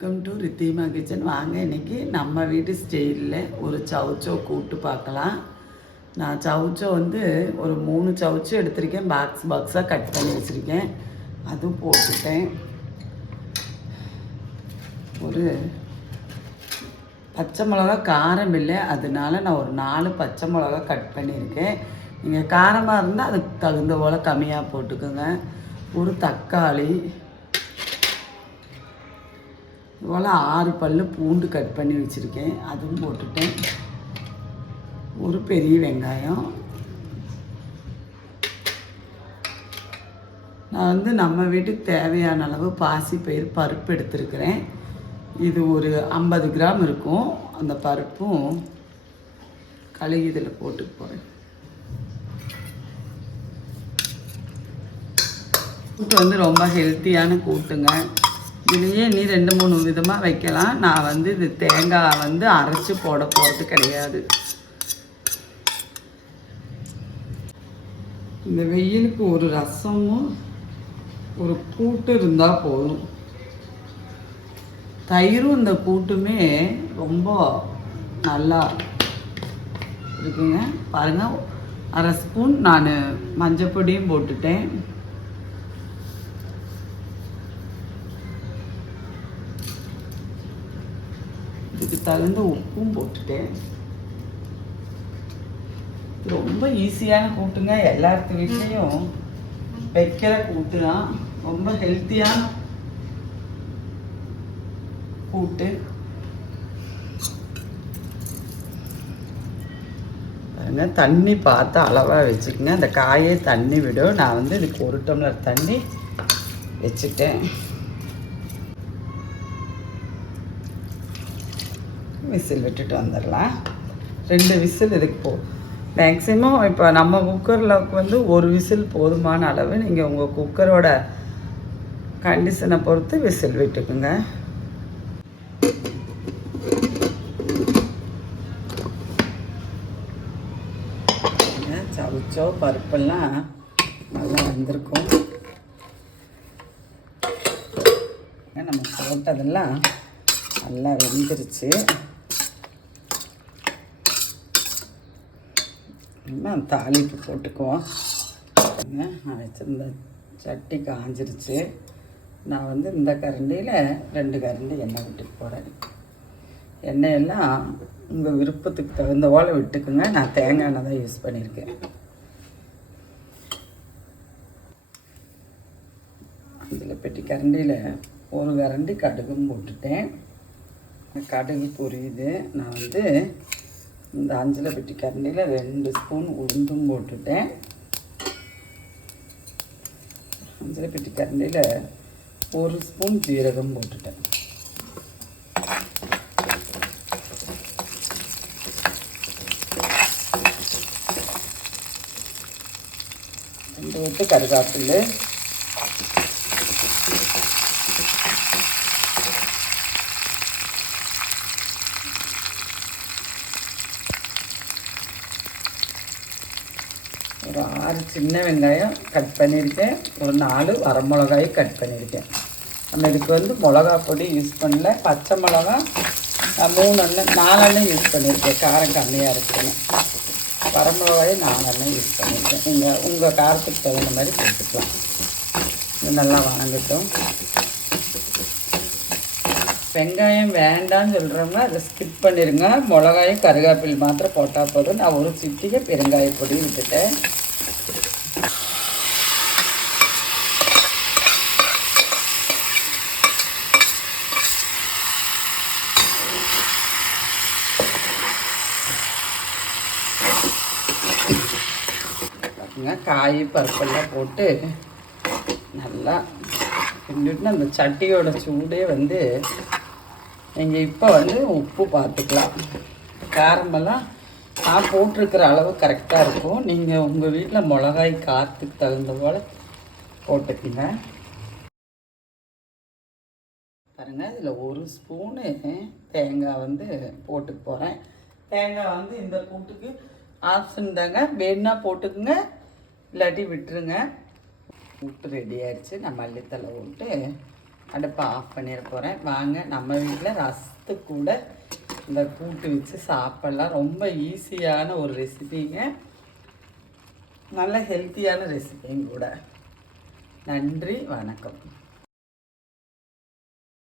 Welcome to Ridhima kitchen. வாங்க இன்றைக்கி நம்ம வீட்டு ஸ்டைலில் ஒரு சவுச்சோ கூட்டு பார்க்கலாம். நான் சவுச்சோ ஒரு 3 சவுச்சோ எடுத்திருக்கேன். பாக்ஸாக கட் பண்ணி வச்சுருக்கேன். அதுவும் போட்டுட்டேன். ஒரு பச்சை மிளகா காரம் இல்லை, அதனால நான் ஒரு 4 பச்சை மிளகா கட் பண்ணியிருக்கேன். நீங்கள் காரமாக இருந்தால் அதுக்கு தகுந்த போல் கம்மியாக போட்டுக்கோங்க. ஒரு தக்காளி, இவ்வளோ 6 பல் பூண்டு கட் பண்ணி வச்சுருக்கேன், அதுவும் போட்டுட்டேன். ஒரு பெரிய வெங்காயம். நான் நம்ம வீட்டுக்கு தேவையான அளவு பாசிப்பயிறு பருப்பு எடுத்துருக்கிறேன். இது ஒரு 50 கிராம் இருக்கும். அந்த பருப்பும் கழுகி இதில் போட்டு போகிறேன். கூட்டு ரொம்ப ஹெல்த்தியான கூட்டுங்க. இதுலேயே நீ 2-3 விதமாக வைக்கலாம். நான் இது தேங்காய் அரைச்சி போட போகிறது கிடையாது. இந்த வெயிலுக்கு ஒரு ரசமும் ஒரு கூட்டு இருந்தால் போதும். தயிரும் இந்த கூட்டுமே ரொம்ப நல்லா இருக்குங்க. பாருங்கள், 1/2 ஸ்பூன் நான் மஞ்சள் பொடியும் போட்டுட்டேன். இதுக்கு தகுந்த உப்பும் போட்டுட்டேன். ரொம்ப ஈஸியான கூட்டுங்க. எல்லாத்து வீட்லேயும் வைக்கிற கூட்டு தான். ரொம்ப ஹெல்த்தியான கூட்டு. பாருங்க, தண்ணி பார்த்து அளவாக வச்சுக்கோங்க. அந்த காயே தண்ணி விடும். நான் இதுக்கு 1 டம்ளர் தண்ணி வச்சுட்டேன். விசில் விட்டுட்டு வந்துடலாம். 2 விசில் இதுக்கு போதும். மேக்ஸிமம் இப்போ நம்ம குக்கரில் ஒரு விசில் போதுமான அளவு. நீங்கள் உங்கள் குக்கரோட கண்டிஷனை பொறுத்து விசில் விட்டுக்குங்க. சவுச்சோ பருப்பெல்லாம் நல்லா வந்திருக்கும். நம்ம போட்டதெல்லாம் நல்லா வெந்துருச்சு. தாளிப்பு போட்டுக்குவோம். நான் வச்சுருந்த சட்டி காஞ்சிருச்சு. நான் இந்த கரண்டியில் 2 கரண்டி எண்ணெய் விட்டுக்கு போகிறேன். எண்ணெயெல்லாம் உங்கள் விருப்பத்துக்கு தகுந்த போல் விட்டுக்குங்க. நான் தேங்காய் எண்ணெய் தான் யூஸ் பண்ணியிருக்கேன். இதில் பெட்டி கரண்டியில் 1 கரண்டி கடுகும் போட்டுட்டேன். கடுகு பொரியுது. நான் இந்த 5 பெட்டி கரண்டியில் 2 ஸ்பூன் உளுந்தும் போட்டுட்டேன். 5 பெட்டி கரண்டியில் 1 ஸ்பூன் ஜீரகம் போட்டுட்டேன். 2 கொத்து கருவேப்பிலை, ஒரு 6 சின்ன வெங்காயம் கட் பண்ணியிருக்கேன். ஒரு 4 வரமிளகாயும் கட் பண்ணியிருக்கேன். நம்ம இதுக்கு மிளகா பொடி யூஸ் பண்ணல. பச்சை மிளகா 4 யூஸ் பண்ணியிருக்கேன். காரம் கம்மியாக இருக்குன்னு வரமிளகாயும் 4 யூஸ் பண்ணியிருக்கேன். நீங்கள் உங்கள் காரத்துக்கு தகுந்த மாதிரி போட்டுக்கலாம். இது நல்லா வணங்கட்டும். வெங்காயம் வேண்டான்னு சொல்கிறோம்னா அதை ஸ்கிப் பண்ணிடுங்க. மிளகாயும் கருவேப்பிலை மாத்திரம் போட்டால் போதும். நான் ஒரு சிட்டிகை பெருங்காய பொடி விட்டுட்டேன். காய் பருப்பெல்லாம் போட்டு நல்லா கிண்டிட்டு அந்த சட்டியோட சூடே நீங்கள் இப்போ உப்பு பார்த்துக்கலாம். காரமெல்லாம் நான் போட்டிருக்கிற அளவு கரெக்டாக இருக்கும். நீங்கள் உங்கள் வீட்டில் மிளகாய் காரத்துக்கு தகுந்த போல் போட்டுக்கங்க. பாருங்கள், இதில் 1 ஸ்பூனு தேங்காய் போட்டுக்க போகிறேன். தேங்காய் இந்த கூட்டுக்கு ஆப்ஷன் தாங்க. வேணுன்னா போட்டுக்குங்க, இல்லாட்டி விட்டுருங்க. கூட்டு ரெடி ஆகிடுச்சு. நான் மல்லித்தலை போட்டு அடுப்பை ஆஃப் பண்ணிட போகிறேன். வாங்க நம்ம வீட்டில் ரசத்து கூட இந்த கூட்டு வச்சு சாப்பிட்லாம். ரொம்ப ஈஸியான ஒரு ரெசிபிங்க, நல்ல ஹெல்த்தியான ரெசிபியும் கூட. நன்றி, வணக்கம்.